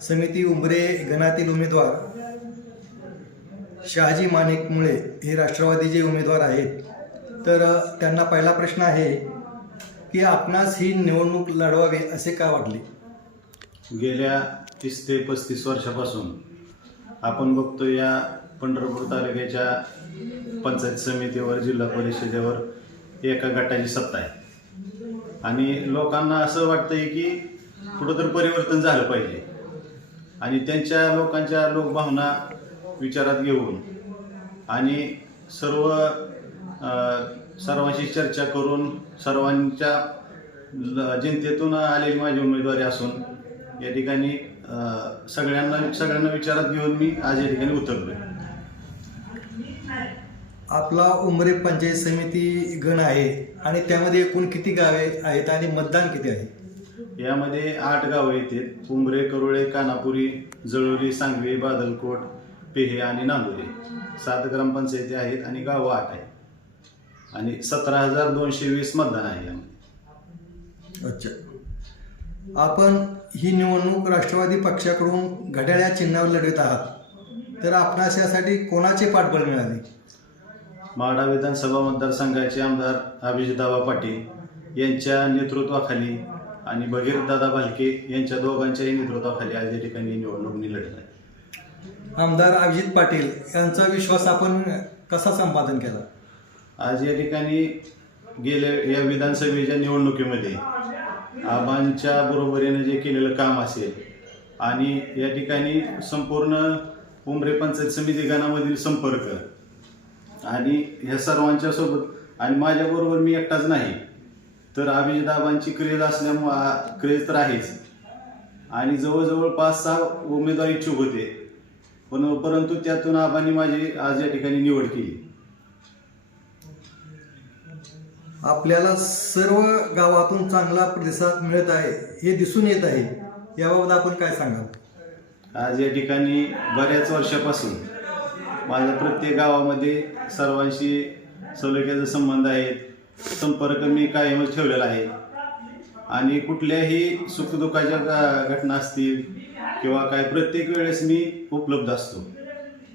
समिती उंबरे गणातील उमेदवार शहाजी माणिक मुळे हे राष्ट्रवादीचे उमेदवार आहेत. तर त्यांना पहिला प्रश्न आहे की आपणास ही निवडणूक लढवावी असे का वाटले? गेल्या तीस ते पस्तीस वर्षापासून आपण बघतो या पंढरपूर तालुक्याच्या पंचायत समितीवर जिल्हा परिषदेवर एका गटाची सत्ता आहे. आणि लोकांना असं वाटतंय की कुठंतरी परिवर्तन झालं पाहिजे. आणि त्यांच्या लोकांच्या लोकभावना विचारात घेऊन आणि सर्व सर्वांशी चर्चा करून सर्वांच्या जनतेतून आलेली माझी उमेदवारी असून या ठिकाणी सगळ्यांना सगळ्यांना विचारात घेऊन मी आज या ठिकाणी उतरलोय. आपला उमरे पंचायत समिती गण आहे आणि त्यामध्ये एकूण किती गावे आहेत आणि मतदान किती आहे? यामध्ये आठ गावं येतात उंबरे करुळे कानापुरी जळोली सांगवी बादलकोट पेहे आणि नांदुरे. सात ग्रामपंचायती आहेत आणि गावं आठ आहेत. आणि सतरा हजार दोनशे वीस मतदान आहे यामध्ये. अच्छा. आपण ही निवडणूक राष्ट्रवादी पक्षाकडून घड्याळ्या चिन्हावर लढवत आहात. तर आपणास यासाठी कोणाचे पाठबळ मिळाले? माढा विधानसभा मतदारसंघाचे आमदार अभिजितदाबा पाटील यांच्या नेतृत्वाखाली आणि भगीरथदादा भालके यांच्या दोघांच्याही नेतृत्वाखाली आज या ठिकाणी निवडणूक लढत आहे. आमदार अभिजित पाटील यांचा विश्वास आपण कसा संपादन केला? आज या ठिकाणी गेल्या या विधानसभेच्या निवडणुकीमध्ये आबांच्या बरोबरीने जे केलेलं काम असेल आणि या ठिकाणी संपूर्ण उमरे पंचायत समिती गणामधील संपर्क आणि ह्या सर्वांच्या सोबत आणि माझ्याबरोबर मी एकटाच नाही. तर अभिजित आबांची क्रेज असल्यामुळे क्रेज तर आहेच. आणि जवळजवळ पाच सहा उमेदवार इच्छुक होते. पण परंतु त्यातून आबांनी माझी आज या ठिकाणी निवड केली. आपल्याला सर्व गावातून चांगला प्रतिसाद मिळत आहे हे दिसून येत आहे. याबाबत आपण काय सांगाल? आज या ठिकाणी बऱ्याच वर्षापासून माझ्या प्रत्येक गावामध्ये सर्वांशी सलोख्याचे संबंध आहेत. संपर्क मी कायमच ठेवलेला आहे. आणि कुठल्याही सुखदुःखाच्या घटना असतील किंवा काय प्रत्येक वेळेस मी उपलब्ध असतो.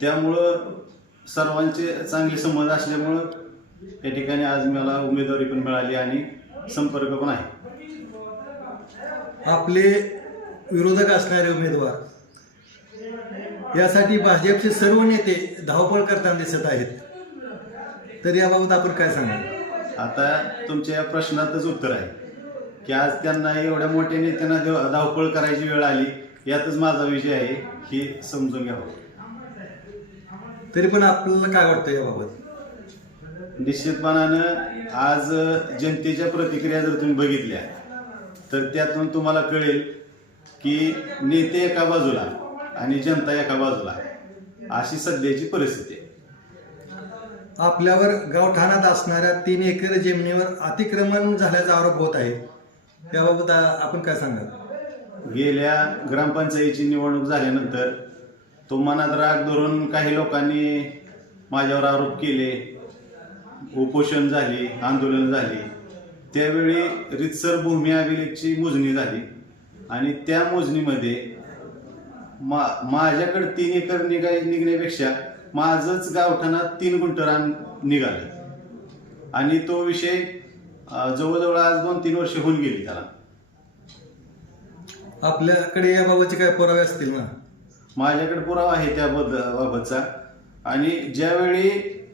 त्यामुळं सर्वांचे चांगले संबंध असल्यामुळं या ठिकाणी आज मला उमेदवारी पण मिळाली आणि संपर्क पण आहे. आपले विरोधक असणारे उमेदवार यासाठी भाजपचे सर्व नेते धावपळ करताना दिसत आहेत. तर याबाबत आपण काय सांगाल? आता तुमच्या या प्रश्नातच उत्तर आहे. की आज त्यांना एवढ्या मोठ्या नेत्यांना देव- धावपळ करायची वेळ आली यातच माझा विषय आहे ही समजून घ्यावं. तरी पण आपल्याला काय वाटतं याबाबत? निश्चितपणानं आज जनतेच्या प्रतिक्रिया जर तुम्ही बघितल्या तर त्यातून तुम्हाला कळेल की नेते एका बाजूला आणि जनता एका बाजूला अशी सध्याची परिस्थिती आहे. आपल्यावर गावठाणात असणाऱ्या तीन एकर जमिनीवर अतिक्रमण झाल्याचा आरोप होत आहे. त्याबाबत आपण काय सांगाल? गेल्या ग्रामपंचायतीची निवडणूक झाल्यानंतर तो मनात राग धरून काही लोकांनी माझ्यावर आरोप केले उपोषण झाली आंदोलन झाली. त्यावेळी रितसर भूमी अभिलेखची मोजणी झाली आणि त्या मोजणीमध्ये मा माझ्याकडे तीन एकर निघाय निघण्यापेक्षा माझंच गावठाणात तीन गुंठ रान निघालं. आणि तो विषय जवळजवळ आज दोन तीन वर्ष होऊन गेली त्याला. आपल्याकडे याबाबतचे काय पुरावे असतील ना? माझ्याकडे पुरावा आहे त्या बाबतचा. आणि ज्यावेळी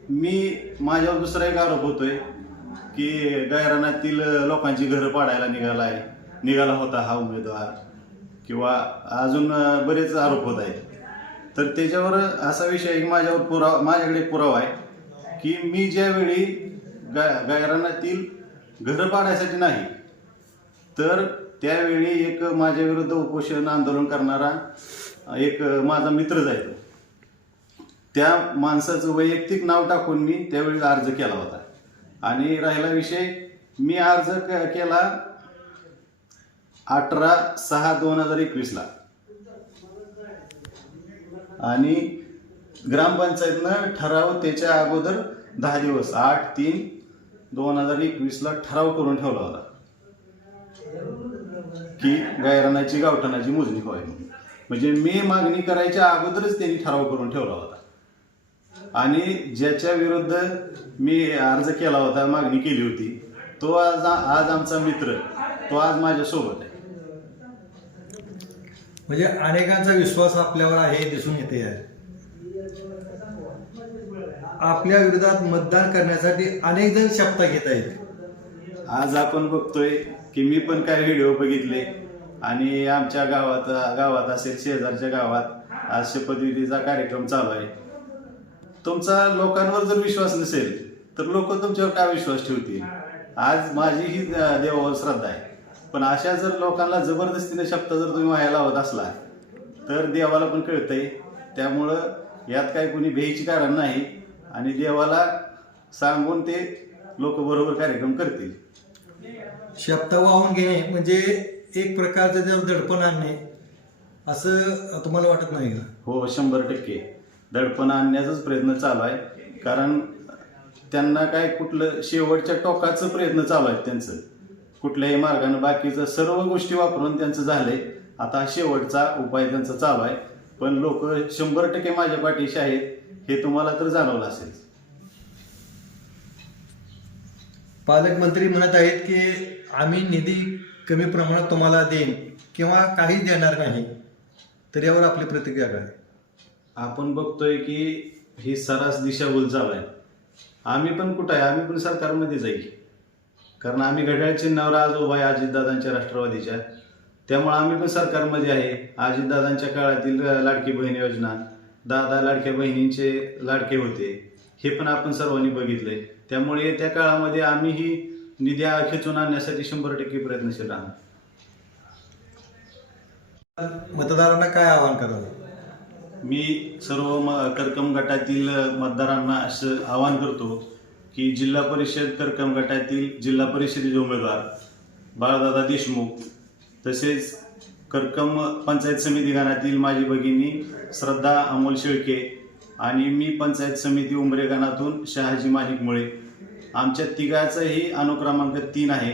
मी माझ्यावर दुसरा एक आरोप होतोय की गायरानातील लोकांची घरं पाडायला निघाला आहे निघाला होता हा उमेदवार किंवा अजून बरेच आरोप होत आहेत. तर त्याच्यावर असा विषय आहे की माझ्यावर पुरावा माझ्याकडे पुरावा आहे की मी ज्यावेळी गा गायरानातील घरं पाडायसाठी नाही तर त्यावेळी एक माझ्या विरुद्ध उपोषण आंदोलन करणारा एक माझा मित्र जायचो. त्या माणसाचं वैयक्तिक नाव टाकून मी त्यावेळी अर्ज केला होता. आणि राहिला विषय मी अर्ज केला अठरा सहा दोन हजार एकवीसला. आणि ग्रामपंचायतनं ठराव त्याच्या अगोदर दहा दिवस आठ तीन दोन हजार एकवीसला ठराव करून ठेवला होता. की गायरानाची गावठाणाची मोजणी व्हावी म्हणजे मी मागणी करायच्या अगोदरच त्यांनी ठराव करून ठेवला होता. आणि ज्याच्या विरुद्ध मी अर्ज केला होता मागणी केली होती तो आज आज आमचा मित्र तो आज माझ्यासोबत आहे. म्हणजे अनेकांचा विश्वास आपल्यावर आहे दिसून येते. आहे आपल्या विरोधात मतदान करण्यासाठी अनेक जण शपथा घेत आहेत. आज आपण बघतोय की मी पण काही व्हिडिओ बघितले आणि आमच्या गावात गावात असेल शेजारच्या गावात आज शपथविधीचा कार्यक्रम चालू आहे. तुमचा लोकांवर जर विश्वास नसेल तर लोक तुमच्यावर काय विश्वास ठेवतील? आज माझी ही देवावर श्रद्धा आहे. पण अशा जर लोकांना जबरदस्तीने शब्द जर तुम्ही व्हायला होत असला तर देवाला पण कळतंय. त्यामुळं यात काही कुणी भ्यायची कारण नाही आणि देवाला सांगून ते लोक बरोबर कार्यक्रम करतील. शपथा वाहून घेणे म्हणजे एक प्रकारचं जर दडपण आणणे असं तुम्हाला वाटत नाही का? हो शंभर टक्के. दडपण आणण्याचाच प्रयत्न चालू आहे. कारण त्यांना काय कुठलं शेवटच्या टोकाचं प्रयत्न चालू आहेत त्यांचं. कुठल्याही मार्गानं बाकीचं सर्व गोष्टी वापरून त्यांचं झालंय. आता हा शेवटचा उपाय त्यांचा चालू आहे. पण लोक शंभर टक्के माझ्या पाठीशी आहेत हे तुम्हाला तर जाणवलं असेल. पालकमंत्री म्हणत आहेत की आम्ही निधी कमी प्रमाणात तुम्हाला देईन किंवा काही देणार नाही. तर यावर आपली प्रतिक्रिया काय? आपण बघतोय की ही सरास दिशाभूल चालू आहे. आम्ही पण कुठं आहे? आम्ही पण सरकारमध्ये जाईल. कारण आम्ही घड्याळ चिन्हावर आज उभा आहे अजितदादांच्या राष्ट्रवादीच्या. त्यामुळे आम्ही पण सरकारमध्ये आहे. अजितदादांच्या काळातील लाडकी बहीण योजना दादा लाडक्या बहिणींचे लाडके होते. हे पण आपण सर्वांनी बघितलंय. त्यामुळे त्या काळामध्ये आम्ही ही निधी खेचून आणण्यासाठी शंभर टक्के प्रयत्नशील राहणार मतदारांना काय आवाहन करावं मी सर्व म करकम गटातील मतदारांना असं आवाहन करतो. की जिल्हा परिषद करकम गटातील जिल्हा परिषदेचे उमेदवार बाळदादा देशमुख तसेच करकम पंचायत समिती गणातील माझी भगिनी श्रद्धा अमोल शेळके आणि मी पंचायत समिती उंबरे गणातून शहाजी माणिक मुळे. आमच्या तिघाचंही अनुक्रमांक तीन आहे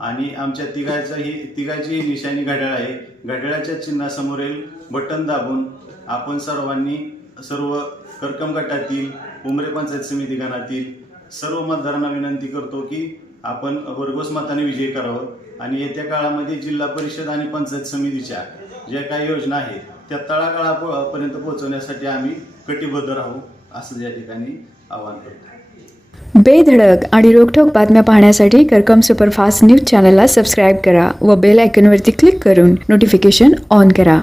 आणि आमच्या तिघाचंही तिघाचीही निशाणी घड्याळ आहे. घड्याळाच्या चिन्हासमोरील बटन दाबून आपण सर्वांनी सर्व करकम गटातील उमरे पंचायत समिती गणातील सर्व मतदारांना विनंती करतो की आपण भरघोस मताने विजय करावं. आणि येत्या काळामध्ये जिल्हा परिषद आणि पंचायत समितीच्या ज्या काही योजना आहेत त्या तळागाळापर्यंत पोहोचवण्यासाठी आम्ही कटिबद्ध राहू असं या ठिकाणी आवाहन करतो. बेधडक आणि रोखठोक बातम्या पाहण्यासाठी करकम सुपरफास्ट न्यूज चॅनलला सबस्क्राईब करा व बेल आयकनवरती क्लिक करून नोटिफिकेशन ऑन करा.